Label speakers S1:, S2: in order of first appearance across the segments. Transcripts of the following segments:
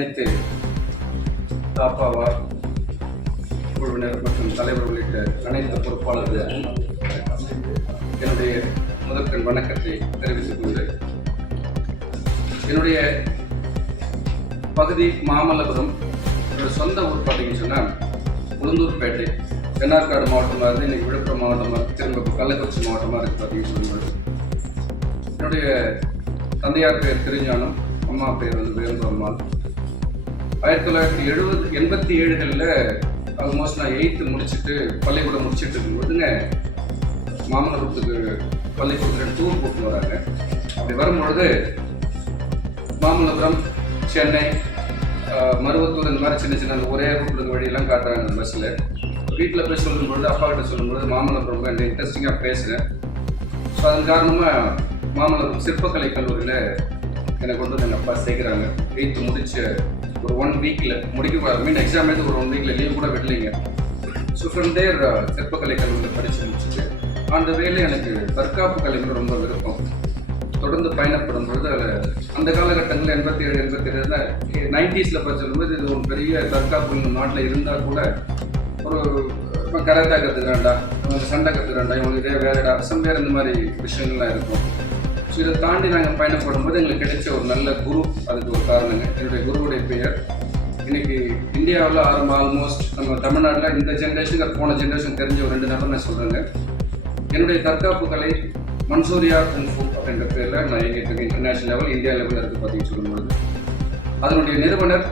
S1: அனைத்து தாப்பாவார் குழுவினர் மற்றும் தலைவர் உள்ளிட்ட அனைத்து பொறுப்பாளர்கள் என்னுடைய முதற்கண் வணக்கத்தை தெரிவித்துக் கொண்டு என்னுடைய பகுதி மாமல்லபுரம் என்னோட சொந்த ஊர் பார்த்தீங்கன்னு சொன்னால் உளுந்தூர்பேட்டை தென்னார்காடு மாவட்டமாக இருந்து இன்றைக்கி விழுப்புரம் மாவட்டமாக திரும்ப கள்ளக்குறிச்சி மாவட்டமாக இருக்குது பார்த்தீங்கன்னு சொல்லும்போது என்னுடைய தந்தையார் பேர் திருஞானம் அம்மா பேர் வந்து வேம்பு அம்மாள். ஆயிரத்தி தொள்ளாயிரத்தி எழுபது எண்பத்தி ஏழுகளில் ஆல்மோஸ்ட் நான் எயித்து முடிச்சுட்டு பள்ளிக்கூடம் முடிச்சுட்டு இருக்கும்போதுங்க மாமல்லபுரத்துக்கு பள்ளிக்கூடத்தில் டூர் போட்டு வராங்க. அப்படி வரும்பொழுது மாமல்லபுரம் சென்னை மருவத்தூர் இந்த மாதிரி சின்ன சின்ன அந்த ஒரே ரூட் வழியெல்லாம் காட்டுறாங்க அந்த பஸ்ஸில் வீட்டில் போய் சொல்லும்பொழுது அப்பா கிட்ட சொல்லும்பொழுது மாமல்லபுரம் ரொம்ப இன்ட்ரெஸ்டிங்காக பேசுகிறேன் ஸோ அதன் காரணமாக மாமல்லபுரம் சிற்பக்கலை கல்லூரியில் என்னை கொண்டு வந்து எங்கள் அப்பா சேர்க்குறாங்க. எயித்து முடிச்ச ஒரு ஒன் வீக்கில் முடிக்க மீன் எக்ஸாம் எழுதி ஒரு ஒன் வீக்கில் லீவ் கூட விடலைங்க. ஸோ ஃப்ரம் தேர் uh, சிற்பக்கலை கல்லூரியில் படித்து முடிச்சுட்டு அந்த வேலை எனக்கு தற்காப்பு கலைகள் ரொம்ப விருப்பம். தொடர்ந்து பயணப்படும் பொழுது அதில் அந்த காலகட்டங்களில் எண்பத்தி ஏழு எண்பத்தி ஏழு நைன்டிஸில் படிச்சிருக்கும்போது இது ஒரு பெரிய தற்காப்பு இந்த நாட்டில் இருந்தால் கூட ஒரு கரெக்டாக கராத்தா இவங்க சண்டை கற்றுக்கிறான்டா இவங்களுக்கு இதே வேறடா அசம் வேறு இந்த மாதிரி விஷயங்கள்லாம் இருக்கும். ஸோ இதை தாண்டி நாங்கள் பயணப்படும் போது எங்களுக்கு கிடைச்ச ஒரு நல்ல குரு அதுக்கு ஒரு காரணங்க. என்னுடைய குருவுடைய பெயர். இன்னைக்கு இந்தியாவில் ஆரம்ப ஆல்மோஸ்ட் நம்ம தமிழ்நாட்டில் இந்த ஜென்ரேஷன் போன ஜென்ரேஷன் தெரிஞ்ச ஒரு ரெண்டு நபர் நான் சொல்கிறேங்க என்னுடைய தற்காப்பு கலை மன்சூரியா குங்ஃபு அப்படின்ற பேரில் நான் இயங்கிட்டு இருக்கேன். இன்டர்நேஷனல் லெவல் இந்தியா லெவலில் இருக்குது பார்த்தீங்கன்னு சொல்லும்பொழுது. அதனுடைய நிறுவனர்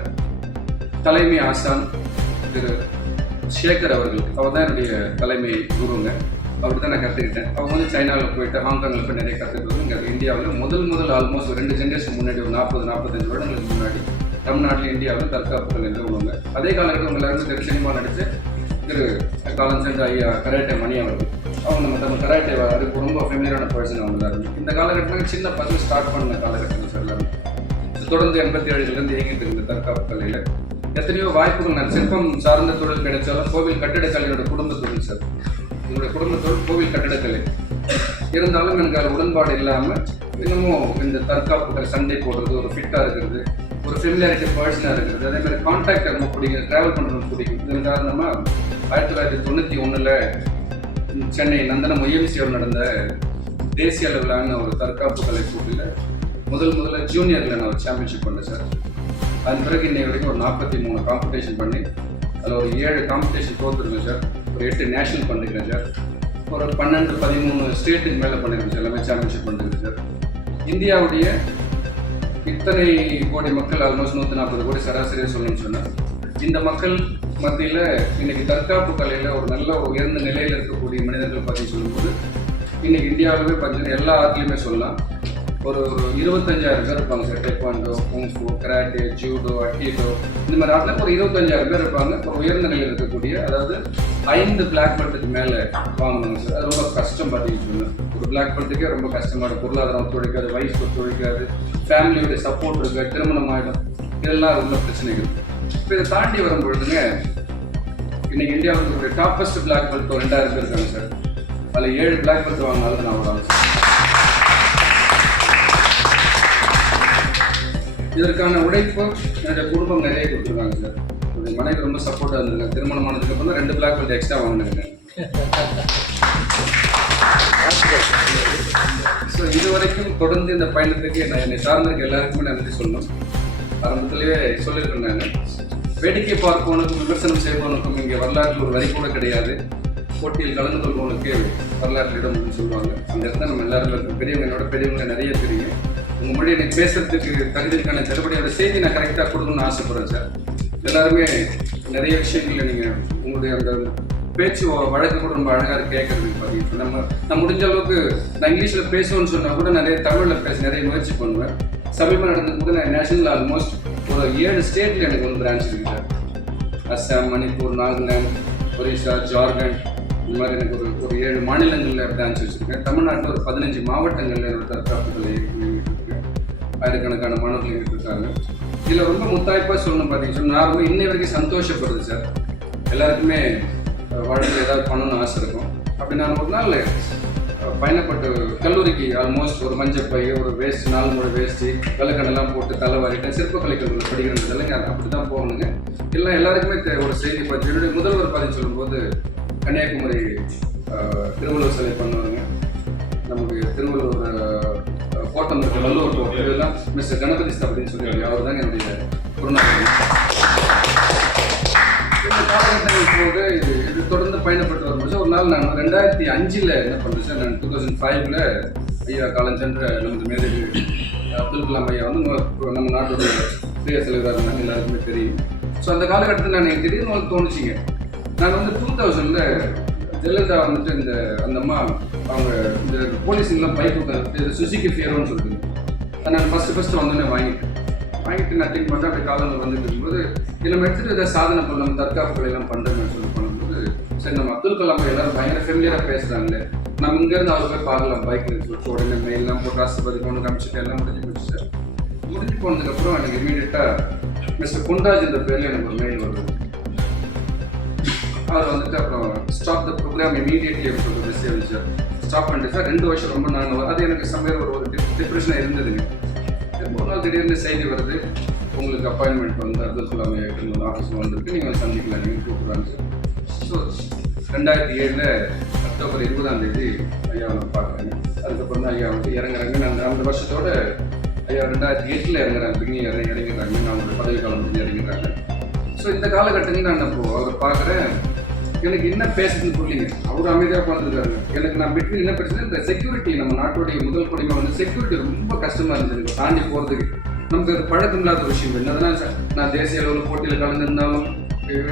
S1: தலைமை ஆசான் திரு சேகர் அவர்கள். அவர் தான் என்னுடைய தலைமை குருங்க. அப்படி தான் நான் கற்றுக்கிட்டேன் அவங்க வந்து சைனாவில் போயிட்டு ஹாங்காங்கில் போய் நிறைய கற்றுக்கிறது இங்கே இந்தியாவில் முதல் முதல் ஆல்மோஸ்ட் ரெண்டு ஜென்ரேஷன் முன்னாடி ஒரு நாற்பது நாற்பத்தஞ்சு வருடங்களுக்கு முன்னாடி தமிழ்நாட்டில் இந்தியாவில் தற்காப்புகள் நிறுவனங்க அதே காலகட்டத்தில் அவங்க எல்லாருமே திரு சினிமா நடித்து திரு காலஞ்சந்த் ஐயா கராட்டே மணி அவர்கள். அவங்க நம்ம தமிழ் கராட்டே அதுக்கு ரொம்ப ஃபெமிலியரான பர்சன் அவங்க எல்லாருமே இந்த காலகட்டத்தில் சின்ன பசங்க ஸ்டார்ட் பண்ண காலகட்டங்கள் சார் இது தொடர்ந்து எண்பத்தி ஏழுலேருந்து இயங்கிட்டு இருந்த தற்காப்பு கலையில் எத்தனையோ வாய்ப்புகள் நான் சிற்பம் சார்ந்த தொழில் கிடைச்சாலும் கோவில் கட்டிடக்கலையோட குடும்ப தொழில் சார். என்னுடைய குடும்பத்தோடு கோவில் கட்டிடக்கலை இருந்தாலும் எனக்கு அதில் உடன்பாடு இல்லாமல் இன்னமும் இந்த தற்காப்பு சண்டை போடுறது ஒரு ஃபிட்டாக இருக்கிறது ஒரு ஃபெமிலியாரிட்டி பர்சனாக இருக்கிறது. அதே மாதிரி கான்டாக்ட் ரொம்ப பிடிக்கும் ட்ராவல் பண்ணுறது பிடிக்கும். இதன் காரணமாக ஆயிரத்தி தொள்ளாயிரத்தி தொண்ணூற்றி ஒன்றில் சென்னை நந்தனம் ஒய்எம்சியோடு நடந்த தேசிய அளவிலான ஒரு தற்காப்பு கலை போட்டியில் முதல் முதல்ல ஜூனியரில் நான் ஒரு சாம்பியன்ஷிப் பண்ணேன் சார். அதன் பிறகு இன்னை வரைக்கும் ஒரு நாற்பத்தி மூணு காம்படிஷன் பண்ணி அதில் ஒரு ஏழு காம்படிஷன் தோற்றுருக்கேன் சார். ஒரு எட்டு நேஷனல் பண்ணிருக்கேன் சார். ஒரு பன்னெண்டு பதிமூணு ஸ்டேட்டுக்கு மேலே பண்ணிருக்கேன் சார். எல்லாமே சாம்பியன்ஷிப் பண்ணிருக்கேன் சார். இந்தியாவுடைய இத்தனை கோடி மக்கள் ஆல்மோஸ்ட் நூற்றி நாற்பது கோடி சராசரியாக சொல்லணும்னு சொன்னால் இந்த மக்கள் மத்தியில் இன்னைக்கு தற்காப்பு கலையில் ஒரு நல்ல ஒரு உயர்ந்த நிலையில் இருக்கக்கூடிய மனிதர்கள் பற்றி சொல்லும்போது இன்னைக்கு இந்தியாவிலே பார்த்தீங்கன்னா எல்லா ஆட்லையுமே சொல்லலாம். ஒரு இருபத்தஞ்சாயிரம் பேர் இருப்பாங்க sir taekwondo kung fu karate judo aikido இந்த மாதிரி ஆட்டில் ஒரு இருபத்தஞ்சாயிரம் பேர் இருப்பாங்க. ஒரு உயர்ந்த நிலையில் இருக்கக்கூடிய அதாவது ஐந்து பிளாக் பெல்ட்டுக்கு மேலே வாங்கணுங்க சார். அது ரொம்ப கஷ்டம் பார்த்தீங்கன்னு ஒரு பிளாக் பெல்ட்டுக்கே ரொம்ப கஷ்டமாக பொருளாதாரம் ஒத்துழைக்காது வயசு ஒத்துழைக்காது ஃபேமிலியோட சப்போர்ட் இருக்கு திருமணம் ஆகிடும் இதெல்லாம் ரொம்ப பிரச்சனைகள். இப்போ இதை தாண்டி வரும் பொழுதுங்க இன்னைக்கு இந்தியாவில் இருக்கக்கூடிய டாப்பஸ்ட் பிளாக் பெல்ட் ஒரு ரெண்டாயிரம் பேர் இருக்காங்க சார். அதில் ஏழு பிளாக் பெல்ட் வாங்கினாலும் நான் வராங்க சார். இதற்கான உழைப்பு என்னுடைய குடும்பம் நிறைய கொடுத்துருக்காங்க சார். என்னுடைய மனைவி ரொம்ப சப்போர்ட்டாக இருந்திருக்காங்க திருமணம் ஆனதுக்கு அப்புறம் தான் ரெண்டு பிளாக் பெல்ட் எக்ஸ்ட்ரா வாங்கினாங்க. ஸோ இது வரைக்கும் தொடர்ந்து இந்த பயணத்துக்கு நான் என்னை சார்ந்திருக்க எல்லாருக்குமே நன்றி சொல்லணும். ஆரம்பத்திலேயே சொல்லியிருக்கேன் நான். வேடிக்கை பார்ப்பவனுக்கும் விமர்சனம் செய்பவனுக்கும் இங்கே வரலாற்றில் ஒரு வரி கூட கிடையாது. போட்டியில் கலந்து கொள்பவனுக்கு வரலாற்று இடம் அப்படின்னு சொல்லுவாங்க. அந்த இடத்துல நம்ம எல்லாரும் பெரியவங்க என்னோட பெரியவங்க நிறைய தெரியும். உங்கள் மொழி எனக்கு பேசுறதுக்கு தகுதிக்கான செல்லுபடியோட செய்தி நான் கரெக்டாக கொடுக்கணும்னு ஆசைப்படுறேன் சார். எல்லாருமே நிறைய விஷயங்கள்ல நீங்கள் உங்களுடைய அந்த பேச்சு வழக்கு கூட ரொம்ப அழகாக கேட்குறது பார்த்தீங்கன்னா நம்ம நான் முடிஞ்ச அளவுக்கு நான் இங்கிலீஷில் பேசுவேன்னு சொன்னால் கூட நிறைய தமிழில் பேச நிறைய முயற்சி பண்ணுவேன். சமீபம் நடந்தது கூட நான் நேஷனல் ஆல்மோஸ்ட் ஒரு ஏழு ஸ்டேட்டில் எனக்கு வந்து பிரான்ச் இருக்கு சார். அஸ்ஸாம் மணிப்பூர் நாகாலாந்து ஒரிசா ஜார்க்கண்ட் இந்த மாதிரி எனக்கு ஒரு ஒரு ஏழு மாநிலங்களில் பிரான்ச் வச்சுருக்கேன். தமிழ்நாட்டில் ஒரு பதினஞ்சு மாவட்டங்களில் என்னோட தற்காப்புகளை ஆயிரக்கணக்கான மாணவர்கள் இயங்கிட்டு இருக்காங்க. இதில் ரொம்ப முத்தாய்ப்பாக சொல்லணும் பார்த்தீங்கன்னா நான் ரொம்ப இன்னை வரைக்கும் சந்தோஷப்படுது சார். எல்லாருக்குமே வாழ்க்கையில் ஏதாவது பண்ணணும்னு ஆசை இருக்கும். அப்படி நான் ஒரு நாள் பயணப்பட்ட பயணப்பட்டு கல்லூரிக்கு ஆல்மோஸ்ட் ஒரு மஞ்சள் பை ஒரு வேஸ்ட் நாலு மூணு வேஸ்ட்டு விளக்கண்ணெல்லாம் போட்டு தலை வாரிட்டேன். சிற்பக்கலை கல்லூரியில் படிக்கிறதுல அப்படி தான் போகணுங்க. இல்லை எல்லாருக்குமே தெ- ஒரு செய்தி பார்த்து என்னுடைய முதல்வர் பதிவு சொல்லும்போது கன்னியாகுமரி திருவள்ளுவர் சிலை பண்ணுவாங்க. நமக்கு திருவள்ளுவர் அஹ், கோட்டம் இருக்கு மிஸ்டர் கணபதி ஸ்தபதின்னு சொல்லி அவர் தான் என்னுடைய குருநாதர் இந்த காலகட்டங்கள் போக இது இது தொடர்ந்து பயணப்பட்டு வரும்போது ஒரு நாள் நான் ரெண்டாயிரத்தி அஞ்சில் என்ன பண்ணேன் சார் நான் டூ தௌசண்ட் ஃபைவ்ல ஐயா காலஞ்சென்ற நமது மேதகு அப்துல் கலாம் ஐயா வந்து நம்ம நாட்டோட பிரிய தலைவராக இருந்தாங்க எல்லாருக்குமே தெரியும் ஸோ அந்த காலகட்டத்தில் நான் எனக்கு திடீர்னு வந்து தோணுச்சிங்க நான் வந்து டூ தௌசண்டில் ஜெயலலிதா வந்துட்டு இந்த அந்த அம்மா அவங்க இந்த போலீஸுங்கெல்லாம் பைக் இது சுசுகி ஃபியரோன்னு சொல்லுங்க நான் ஃபஸ்ட்டு ஃபஸ்ட்டு வந்தோடனே வாங்கிட்டேன். வாங்கிட்டு நட்டிங் பண்ணிட்டு அப்படி காலங்கள் வந்துட்டு இருக்கும்போது இதில் நம்ம எடுத்துகிட்டு ஏதாவது சாதனை பண்ணணும் தற்காப்புகளை எல்லாம் பண்ணுறோம்னு சொல்லி பண்ணும்போது சரி நம்ம அப்துல் கலாம் எல்லாரும் பயங்கர ஃபெமிலியராக பேசுகிறாங்களே நம்ம இங்கேருந்து அவர் போய் பார்க்கலாம் பைக்கில் சொல்லிட்டு உடனே மெயிலாம் போட்டு ராஷ்டிரபதி கொண்டு காமிச்சிட்டு எல்லாம் முடிஞ்சு போச்சு சார். முடிஞ்சு போனதுக்கப்புறம் எனக்கு இமீடியட்டாக மிஸ்டர் குண்டாஜ் என்ற பேரில் எனக்கு ஒரு மெயில் வருது. அவர் வந்துட்டு அப்புறம் ஸ்டாப் த ப்ரோக்ராம் இமீடியட்லி அப்படின்னு மெசேஜ் சார் ஸ்டாப் பண்ணிட்டு சார். ரெண்டு வருஷம் ரொம்ப நாங்கள் அது எனக்கு சமையல் ஒரு டிப்ரெஷனாக இருந்ததுங்க ஒரு நாள் திடீர்னு செய்தி வருது. உங்களுக்கு அப்பாயின்மெண்ட் வந்து அப்துல் கலாம் ஐயா ஆஃபீஸில் வந்திருக்கு. நீங்கள் சந்திக்கலாம் நீங்கள் கூப்பிட்றாங்க ஸோ ரெண்டாயிரத்தி ஏழில் அக்டோபர் இருபதாம் தேதி ஐயா வந்து பார்க்குறாங்க. அதுக்கப்புறம் தான் ஐயா வந்து இறங்குறாங்க. நான் அந்த வருஷத்தோட ஐயா ரெண்டாயிரத்தி எட்டில் இறங்குறாங்க. பின்னி இறங்கி இறங்கிறாங்க நான் அவங்களோட பதவி காலம் வந்து இறங்கிறாங்க ஸோ இந்த காலகட்டத்தில் நான் இப்போ அவரை பார்க்குறேன். எனக்கு என்ன பேசுதுன்னு புரியலைங்க. அவர் அமைதியாக உட்காந்துருக்காரு எனக்கு நான் பிட்வீன் என்ன பிரச்சனை இந்த செக்யூரிட்டி நம்ம நாட்டுடைய முதல் குடிமை வந்து செக்யூரிட்டி ரொம்ப கஷ்டமாக இருந்தது. எனக்கு தாண்டி போகிறதுக்கு நமக்கு அது பழக்கம் இல்லாத விஷயம். என்னதுன்னா சார் நான் தேசிய அளவில் போட்டியில் கலந்துருந்தாலும்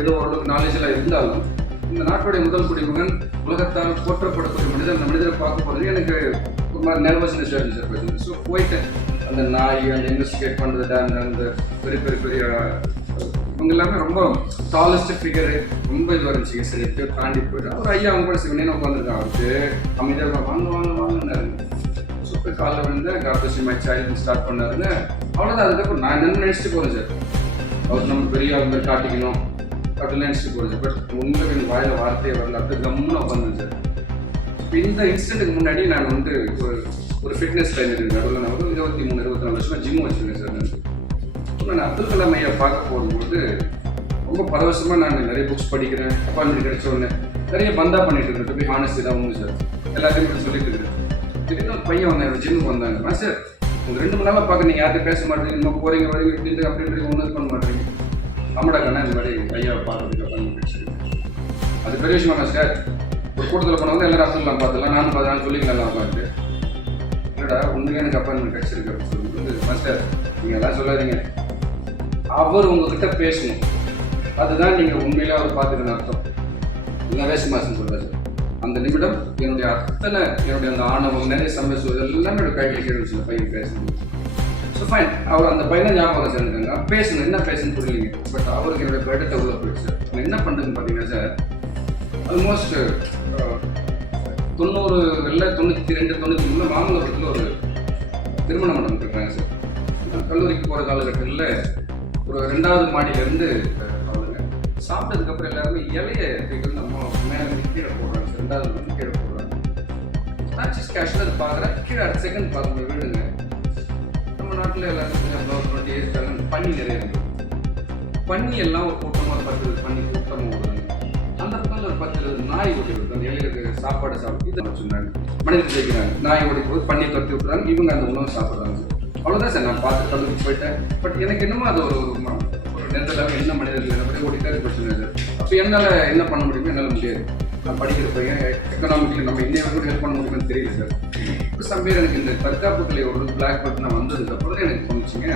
S1: ஏதோ ஓரளவுக்கு நாலேஜ் எல்லாம் இருந்தாலும் இந்த நாட்டுடைய முதல் குடிமகன் உலகத்தால் போற்றப்படக்கூடிய மனிதன் அந்த மனிதரை பார்க்க போகிறது எனக்கு ஒரு மாதிரி நர்வஸ்னஸ் இருந்துச்சு சார் ஸோ போயிட்டேன். அந்த நாய் அந்த இன்வெஸ்டிகேட் பண்ணுறது அந்த அந்த பெரிய பெரிய பெரிய இவங்க எல்லாமே ரொம்ப டாலஸ்ட் ஃபிகரு ரொம்ப இது இருந்துச்சு. சரி எப்படியோ தாண்டி போயிட்டு ஒரு ஐயா அவங்க கூட சிவனே உட்காந்துருக்கான் அவருக்கு அமைதியாக வாங்க வாங்க வாங்கினாரு சூப்பர் காலில் விழுந்து கார்பசி மை சைல்டு ஸ்டார்ட் பண்ணாருங்க அவ்வளோதான் அதுக்கப்புறம் நான் என்னென்னு நினச்சிட்டு போகிறேன் சார். அவர் நம்ம பெரிய ஆள் மாதிரி காட்டிக்கணும். அப்படிலாம் நினச்சிட்டு போகிறேன் பட் உங்களுக்கு எனக்கு வாயில் வார்த்தையே வரல. அப்படி கம்முன்னு உட்காந்துருந்தேன் சார். இப்போ இந்த இன்சிடென்ட்டுக்கு முன்னாடி நான் வந்து ஒரு ஒரு ஃபிட்னஸ் ட்ரைனர் நடுவில் நான் இருபத்தி மூணு இருபத்தி நாலு வருஷமா ஜிம் வச்சுருக்கேன் சார். நான் அப்துல் கலாம் ஐயா பார்க்க போகும்போது ரொம்ப பரவசமாக நான் நிறைய புக்ஸ் படிக்கிறேன் அப்பாயின்மெண்ட் கிடைச்ச உடனே நிறைய பந்தா பண்ணிட்டு இருக்கேன் போய் ஹானஸ்டி தான் உண்டு சார் எல்லாத்தையும் இப்படி சொல்லிட்டு இருக்கேன். திடீர்னு ஒரு பையன் வந்தாங்க ஜிம்முக்கு வந்தாங்க. நான் சார் உங்கள் ரெண்டு மணி நேரமாக பார்க்க நீங்கள் யார்கிட்ட பேச மாட்டீங்க நம்ம போகிறீங்க வரீங்க இப்படின்ட்டு அப்படின்ட்டு ஒன்றும் பண்ண மாட்டீங்க. ஆமாடா கண்ணா இந்த மாதிரி ஐயாவை பார்க்கறதுக்கு அப்படின்னு அது பெரிய விஷயமா சார் ஒரு கூட்டத்தில் போனவங்க எல்லாரும் அப்துல் பார்த்துலாம் நானும் பார்த்து சொல்லிக்கலாம் உட்காந்து இல்லைடா உண்மையாக எனக்கு அப்பாயின்மெண்ட் கிடச்சிருக்கு அப்படின்னு சொல்லிட்டு மாஸ்டர் நீங்கள் எல்லாம் சொல்லாதீங்க. அவர் உங்ககிட்ட பேசணும். அதுதான் நீங்கள் உண்மையில அவர் பார்த்துக்கணும் அர்த்தம். இல்லை வேஸ்ட் மாசம் அந்த நிமிடம் என்னுடைய அத்தனை என்னுடைய அந்த ஆணவம் நிறைய சமைச்சு எல்லாமே என்னோட கையில் கீழே வச்சு பையன் பேசணும் ஸோ ஃபைன் அவர் அந்த பையனை ஞாபகம் சேர்ந்துருக்காங்க பேசணும். என்ன பேசணும் புரியலைங்க. பட் அவருக்கு என்னுடைய பேட்டத்தை உள்ள போயிடுச்சு நான் என்ன பண்ணுறதுன்னு பார்த்தீங்கன்னா சார் ஆல்மோஸ்ட் uh, தொண்ணூறு இல்லை தொண்ணூற்றி ரெண்டு தொண்ணூற்றி மூணு மாமல்லபுரத்தில் ஒரு திருமண மண்டபம் கட்டுறாங்க சார். கல்லூரிக்கு போகிற காலகட்டத்தில் ஒரு ரெண்டாவது மாடியிலேருந்து அவளுங்க சாப்பிட்டதுக்கப்புறம் எல்லாருமே இலைய தூக்கி நம்ம மேலே கீழே போடுறாங்க. ரெண்டாவது வந்து கீழே போடுறாங்க. நான் ஜஸ்ட் கேஷுவலாக அது பார்க்குறேன். கீழே அடுத்த செகண்ட் பார்க்கும்போது வீடுங்க. நம்ம நாட்டில் எல்லாருக்கும் கொஞ்சம் டுவெண்ட்டி இயர்ஸ் பனி நிறைய இருக்குது பன்னி எல்லாம் ஒரு கூட்டமாக பத்து இருபது பன்னி கூட்டமாக விடுறாங்க. அந்த பக்கத்தில் ஒரு பத்து இருபது நாய் ஓடி வருது அந்த எலிகளுக்கு சாப்பாடு சாப்பிட்டு இதை வச்சுருந்தாங்க. மனிதர் ஜெயிக்கிறாங்க. நாய் ஓடி போது பண்ணி துரத்தி விட்டுறாங்க. இவங்க அந்த உணவு சாப்பிட்றாங்க. அவ்வளோதான் சார் நான் பார்த்து கலந்துக்கு போயிட்டேன். பட் எனக்கு என்னமோ அது ஒரு ஒரு நேரத்தில் என்ன மனிதர்கள் என்ன ஓடிட்டாரு பிரச்சனை சார். அப்போ என்னால் என்ன பண்ண முடியுமோ என்னால் முடியாது. நான் படிக்கிற பையன் எக்கனாமிக்கலி நம்ம இந்தியாவை கூட ஹெல்ப் பண்ண முடியுமான்னு தெரியல சார். இப்போ சமையல் எனக்கு இந்த தற்காப்பு கலை ஒரு பிளாக் பட் நான் வந்ததுக்கப்புறம் எனக்கு தோணுச்சுங்க.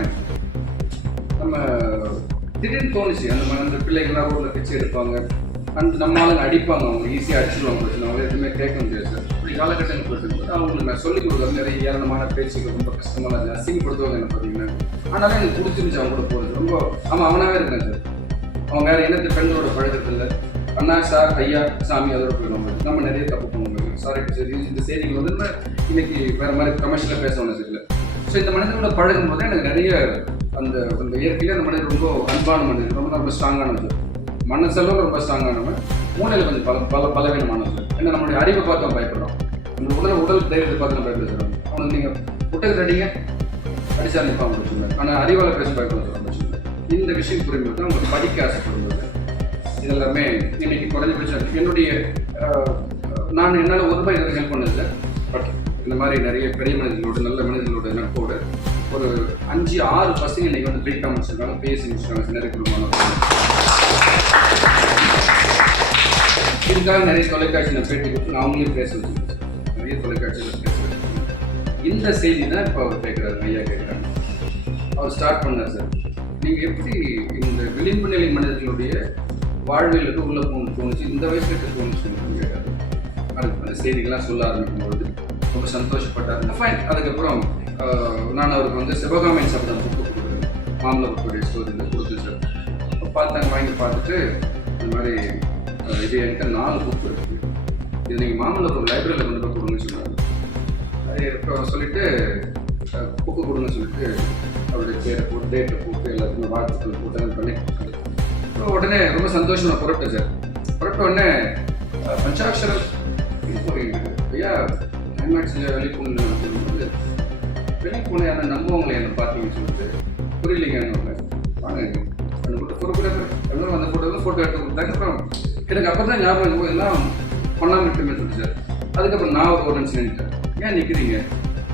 S1: நம்ம திடீர்னு தோணுச்சு அந்த மாதிரி அந்த பிள்ளைகள்லாம் ரோட்டில் பிச்சை எடுப்பாங்க. அந்த நம்ம ஆளுங்க அடிப்பாங்க அவங்க ஈஸியாக அடிச்சிடுவாங்க பிரச்சனை அவங்க எதுவுமே கேட்க முடியாது சார். இப்படி காலகட்டங்கள் போயிட்டு அவங்களுக்கு நான் சொல்லிக் கொடுக்குறது நிறைய ஏராளமான பேச்சுகள் ரொம்ப கஷ்டமான அது அசிங்கப்படுத்துவாங்க என்ன பார்த்தீங்கன்னா. ஆனாலும் எனக்கு பிடிச்சிருந்துச்சு அவங்க கூட போகிறது ரொம்ப ஆமாம் அவனாவே இருக்கேன் சார். அவன் வேற இனத்து பெண்களோட பழக்கத்தில் இல்லை. அண்ணா சார் ஐயா சாமி அதோட போயிடுவாங்க நம்ம நிறைய தப்பு பண்ணுவோம் சாரி சரி இந்த செய்திகள் வந்து நம்ம இன்னைக்கு வேற மாதிரி கமர்ஷியலாக பேச ஒன்று இல்லை. ஸோ இந்த மனிதனோட பழகும் போது எனக்கு நிறைய அந்த அந்த இயற்கையில் அந்த மனிதன் ரொம்ப அன்பான மனிதன் ரொம்ப ரொம்ப ஸ்ட்ராங்கானது மனசெல்லாம் ரொம்ப ஸ்ட்ராங்கானவன் மூளையில் கொஞ்சம் பல பல பலவீனமானது ஏன்னா நம்மளுடைய அறிவை பார்த்து அவன் பயப்படுறோம் நம்ம உடல் உடல் தைரியத்தை பார்த்து நம்ம பயப்பட அவனுக்கு நீங்கள் புட்டகத்தை அடிங்க அடிச்சா நிற்பாங்க சொல்லுவேன் ஆனால் அறிவால் பேச பயப்பட இந்த விஷயம் புரியும்போது தான் உங்களுக்கு படிக்க ஆசைப்படும்போது இதெல்லாமே இன்னைக்கு குறைஞ்சபட்சம் என்னுடைய நான் என்னால் ஒரு ரூபாய் ஹெல்ப் பண்ணதில்லை. பட் இந்த மாதிரி நிறைய பெரிய மனிதர்களோட நல்ல மனிதர்களோட நட்போடு ஒரு அஞ்சு ஆறு பசங்க இன்னைக்கு வந்து பிரிட் முடிச்சிருக்காங்க பேசி முடிச்சிருக்காங்க நிறைய இதுக்காக நிறைய தொலைக்காட்சி நான் பேட்டி கொடுத்து நான் அவங்களையும் பேச வச்சுருக்கேன் நிறைய தொலைக்காட்சியில் பேச இந்த செய்தி தான் இப்போ அவர் கேட்குறாரு ஐயா கேட்குறாங்க அவர் ஸ்டார்ட் பண்ணார் சார். நீங்கள் எப்படி இந்த விளிம்பு நிலை மனிதர்களுடைய வாழ்வியலுக்கு உள்ள போகணும் தோணுச்சு? இந்த வயசுல எப்படி தோணுச்சு கேட்டார். அதுக்கு அந்த செய்திகள்லாம் சொல்ல ஆரம்பிக்கும் பொழுது ரொம்ப சந்தோஷப்பட்டார். ஃபைன் அதுக்கப்புறம் நான் அவருக்கு வந்து சிவகாமியின் சப்தம் புக்கு கொடுக்குறேன் மாமல்லபுரத்துடைய ஸ்டோரியில் கொடுத்து சார். பார்த்தாங்க வாங்கி பார்த்துட்டு இந்த மாதிரி இது என்கிட்ட நாலு புக் இருக்கு. இது நீங்கள் மாமல்லபுரம் லைப்ரரியில் கொண்டு போய் கொடுங்கன்னு சொன்னாங்க அது இப்போ சொல்லிட்டு புக்கு கொடுங்க சொல்லிட்டு அவருடைய பேரை போட்டு டேட்டை போட்டு எல்லாத்துக்குமே வாழ்த்துக்கள் போட்டு பண்ணி கொடுத்தாரு. அப்புறம் உடனே ரொம்ப சந்தோஷமா புரட்டேன் சார். புரட்ட உடனே அஹ், பஞ்சாட்சரம் போறீங்க ஐயா ஐமேக்ஸில் வெளியே போகணும்னு சொல்லும்போது வெளியே யாரை நம்புவங்களை என்ன பார்த்தீங்கன்னு சொல்லிட்டு புரியலைங்க வாங்க அந்த ஃபோட்டோ ஃபோட்டோ எல்லாரும் அந்த ஃபோட்டோ ஃபோட்டோ எடுத்து கொடுத்தாங்க. அப்புறம் எனக்கு அப்போ தான் ஞாபகம் இருக்கும், எல்லாம் பண்ணாமல் விட்டுமே சொல்லிச்சார் சார் அதுக்கப்புறம் நான் ஒரு ஒரு நிமிஷம் நின்றுட்டேன் ஏன் நிற்கிறீங்க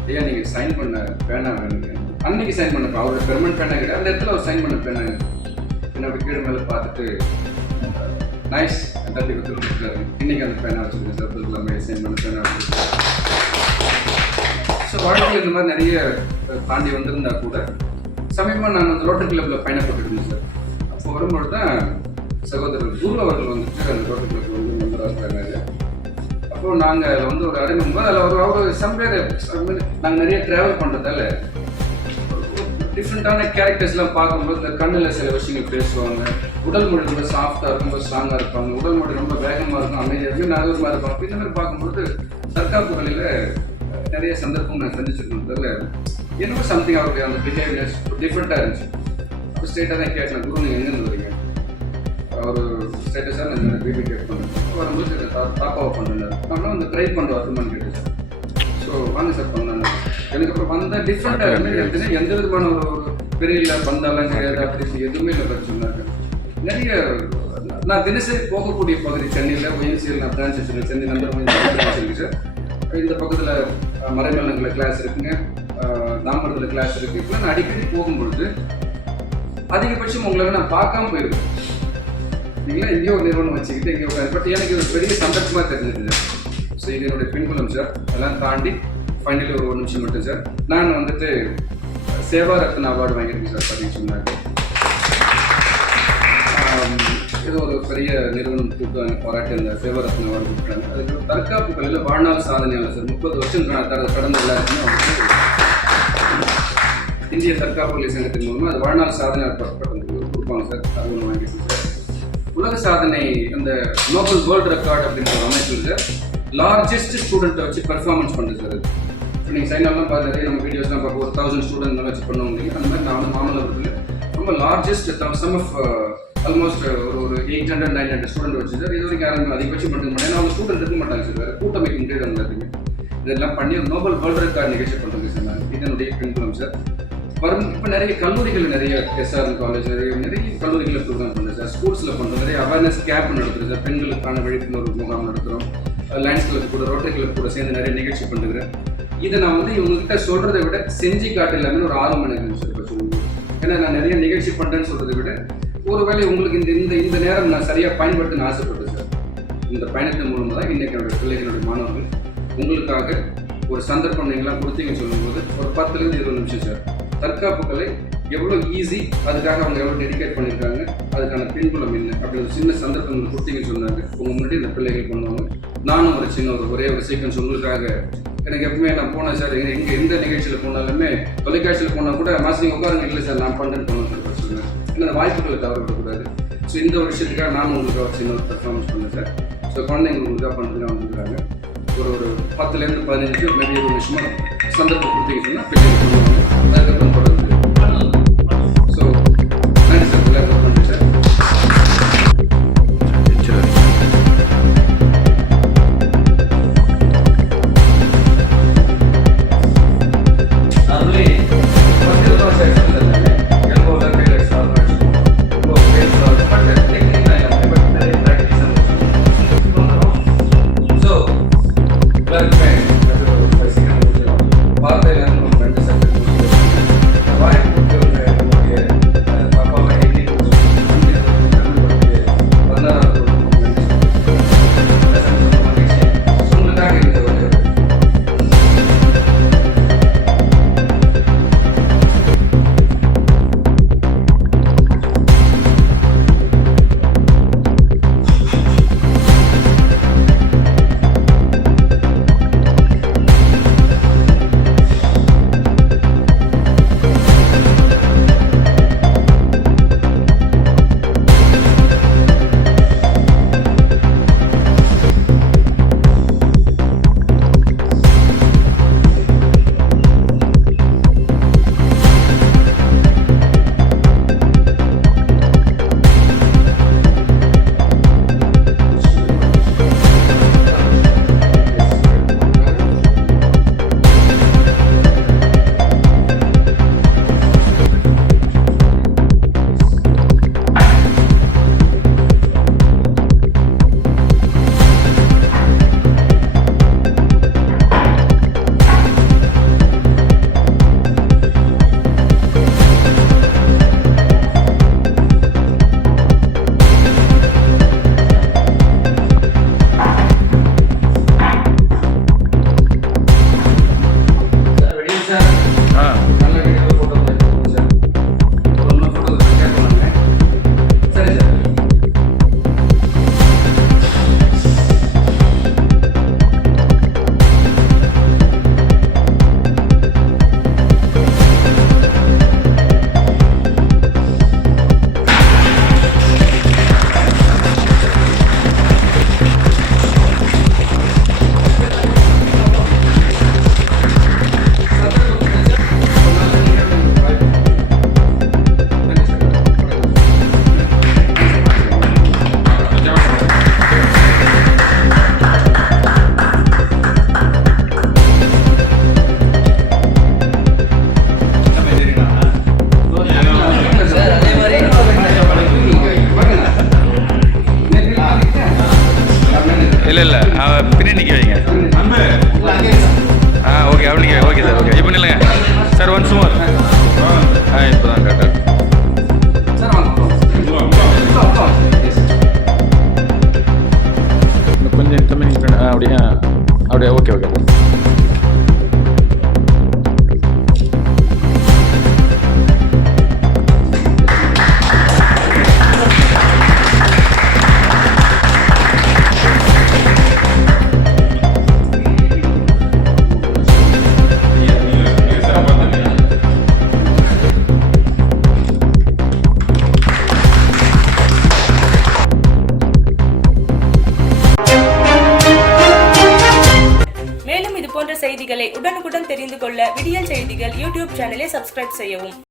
S1: ஐயா நீங்கள் சைன் பண்ண பேனா வேணுங்க. அன்னைக்கு சைன் பண்ண அவரோட பெர்மனன்ட் பேனா கிடையாது. அந்த இடத்துல அவர் சைன் பண்ண பேனாங்க என்னோட அப்படி கீழே மேலே பார்த்துட்டு நைஸ் தட்டி கொடுத்துருக்காரு இன்னைக்கு அந்த பேனா வச்சுருக்கேன் சார் எல்லாமே சைன் பண்ண பேனா ஸோ வாழ்க்கையில் இந்த மாதிரி நிறைய தாண்டி வந்திருந்தா கூட சமீபமாக நான் அந்த ரோட்டரி கிளப்பில் பயணப்பட்டுருந்தேன் சார் அப்போ வரும்பொழுது தான் சகோதரர் குரு அவர்கள் வந்துட்டு அந்த ரோட்டரி வந்து மெம்பராக இருக்காங்க அப்போ நாங்கள் அதில் வந்து ஒரு அறிமுகம் அதில் ஒரு அவர் சம்பேர் நாங்கள் நிறைய ட்ராவல் பண்ணுறதால டிஃப்ரெண்ட்டான கேரக்டர்ஸ்லாம் பார்க்கும்போது இந்த கண்ணில் சில விஷயங்கள் பேசுவாங்க. உடல் மொழி ரொம்ப சாஃப்டாக இருக்கும் ரொம்ப ஸ்ட்ராங்காக இருப்பாங்க. உடல் மொழி ரொம்ப வேகமாக இருக்கும் அமைதியாக இருக்கும் நகரமாக இருப்பாங்க அப்ப இந்த மாதிரி பார்க்கும்போது தற்காப்பு வேலையில் நிறைய சந்தர்ப்பம் நான் சந்திச்சிருக்கோம் என்னவோ சம்திங் அவருடைய அந்த பிஹேவியர்ஸ் டிஃப்ரெண்ட்டாக இருந்துச்சு. அப்போ ஸ்டேட்டாக தான் கேட்டேன் குரு நீங்கள் எங்கேருந்து வரீங்க? அவர் ஸ்டேட்டஸாக நான் இந்த பேபி கேட் பண்ணேன். வரும்போது சரி, தாப்பாவை பண்ணுறாரு நம்மளும் அந்த ட்ரை பண்ண வரணுமான்னு கேட்டேன் ஸோ வாங்க சார் பண்ணலாம். எனக்கு அப்புறம் வந்தால் டிஃப்ரெண்ட்டாக இருந்து எந்த விதமான ஒரு பெரிய இல்லை பந்தாலாம் கிடையாது அப்படி எதுவுமே இல்லை சார் சொன்னாங்க நிறைய நான் தினசரி போகக்கூடிய பகுதி சென்னையில் ஒயின்சியில் நான் பிரான்ச் வச்சுருக்கேன். சென்னை நம்பர் பிரான்ச் இருக்கு சார் இந்த பக்கத்தில் மறைமலங்களில் கிளாஸ் இருக்குங்க. தாம்பரத்தில் கிளாஸ் இருக்குது இப்போ நான் அடிக்கடி போகும்பொழுது அதிகபட்சம் உங்களை நான் பார்க்காம போயிருக்கேன் நீங்களா எங்கேயோ ஒரு நிறுவனம் வச்சுக்கிட்டு இங்கே உட்காரு. பட் எனக்கு ஒரு பெரிய சந்தர்ப்பமாக தெரிஞ்சது ஸோ இது என்னுடைய பின்புலம் சார் அதெல்லாம் தாண்டி ஃபைனலி ஒரு ஒரு நிமிஷம் மட்டும் சார் நான் வந்துட்டு சேவா ரத்ன அவார்டு வாங்கியிருக்கேன் சார் பார்த்தீங்கன்னு சொன்னாங்க இது ஒரு பெரிய நிறுவனம் கூப்பிட்டு பாராட்டி அந்த சேவா ரத்ன அவார்டு கொடுத்தாங்க. அதுக்கு தற்காப்பு கலையில் வாழ்நாள் சாதனையாளர் சார் முப்பது வருஷம் கட- கடந்த எல்லாருக்குமே இந்திய தற்காப்பு கலை சங்கத்தின் மூலமாக அது வாழ்நாள் சாதனையாளர் பட்டம் கொடுப்பாங்க சார் அது ஒன்று வாங்கியிருக்கேன் சார் உலக சாதனை அந்த லோக்கல் வேர்ல்டு ரெக்கார்ட் அப்படின்ற ஒரு அமைப்பு லார்ஜஸ்ட் ஸ்டூடெண்ட்டை வச்சு பெர்ஃபார்மன்ஸ் பண்ணுது சார் இப்போ நீங்கள் சைனாலாம் பார்த்து நிறைய நம்ம வீடியோஸ்லாம் பார்ப்போம். ஒரு தௌசண்ட் ஸ்டூடெண்ட் வச்சு பண்ணுவோம் இல்லையா அந்த மாதிரி நான் வந்து மாமல்லபுரத்தில் ரொம்ப லார்ஜஸ்ட் சம் ஆஃப் ஆல்மோஸ்ட் ஒரு ஒரு eight hundred nine hundred student வச்சு சார் இது வரைக்கும் யாரும் அதிகபட்சம் பண்ணுங்க மாட்டேன் ஏன்னா அவங்க ஸ்டூடெண்ட் இருக்க மாட்டாங்க சார் வேறு கூட்டமைக்க முடியாது அவங்க எல்லாத்தையுமே. இதெல்லாம் பண்ணி ஒரு நோபல் வேர்ல்டு ரெக்கார்ட் நிகழ்ச்சி பண்ணுறது சார் நான். இது என்னுடைய பின்புலம் சார். வரும் இப்போ நிறைய கல்லூரிகள் நிறைய எஸ்ஆர்எம் காலேஜ் நிறைய நிறைய கல்லூரிகளில் ப்ரோக்ராம் பண்ணுறேன் ஸ்கூல்ஸில் பண்ணுறோம் நிறைய அவேர்னஸ் கேம்ப் நடத்துகிறேன் சார் பெண்களுக்கான விழிப்புணர்வு முகாம் நடத்துகிறோம் லைன்ஸ் கிளப் கூட ரோட்டரி கிளப் கூட சேர்ந்து நிறைய நிகழ்ச்சி பண்ணுறேன் இதை நான் வந்து இவங்ககிட்ட சொல்கிறத விட செஞ்சு காட்டலாமே ஒரு ஆர்வம் எனக்கு சொல்லுவேன் ஏன்னா நான் நிறைய நிகழ்ச்சி பண்ணுறேன்னு சொல்கிறத விட ஒருவேளை உங்களுக்கு இந்த இந்த இந்த நேரம் நான் சரியாக பயன்படுத்தணும்னு ஆசைப்பட்டேன் சார். இந்த பயணத்தின் மூலமாக தான் இன்றைக்கி என்னுடைய பிள்ளைகளுடைய மாணவர்கள் உங்களுக்காக ஒரு சந்தர்ப்பம் நீங்களாம் கொடுத்தீங்கன்னு சொல்லும்போது ஒரு பத்துலேருந்து இருபது நிமிஷம் சார். தற்காப்பு கலை எவ்வளோ ஈஸி அதுக்காக அவங்க எவ்வளோ டெடிகேட் பண்ணியிருக்காங்க அதுக்கான பின்புலம் என்ன? அப்படி ஒரு சின்ன சந்தர்ப்பம் கொடுத்தீங்கன்னு சொன்னாங்க. உங்கள் முன்னாடி இந்த பிள்ளைகள் பண்ணுவாங்க. நானும் ஒரு சின்ன ஒரு ஒரே ஒரு சீக்வன்ஸ் உங்களுக்காக. எனக்கு எப்பவுமே நான் போனேன் சார் எங்கே எந்த நிகழ்ச்சியில் போனாலுமே தொலைக்காட்சியில் போனால் கூட மாசம் நீங்கள் உட்காருங்க. இல்லை சார் நான் பண்ணுறேன்னு போனேன் சார் சொல்லுவேன். ஏன்னா அந்த வாய்ப்புகளை தவற விடக்கூடாது ஸோ இந்த ஒரு விஷயத்துக்காக நானும் உங்களுக்கு ஒரு சின்ன ஒரு பர்ஃபார்மன்ஸ் பண்ணேன் சார். ஸோ குழந்தைங்க உங்களுக்காக பண்ணுறதுக்காக வந்துருக்காங்க. ஒரு ஒரு பத்துலேருந்து பதினஞ்சு மேபி ஒரு விஷயமா சந்தர்ப்பம் கொடுத்தீங்கன்னா சொன்னால் பிள்ளைங்க அதுக்கப்புறம்
S2: செய்திகளை உடனுக்குடன்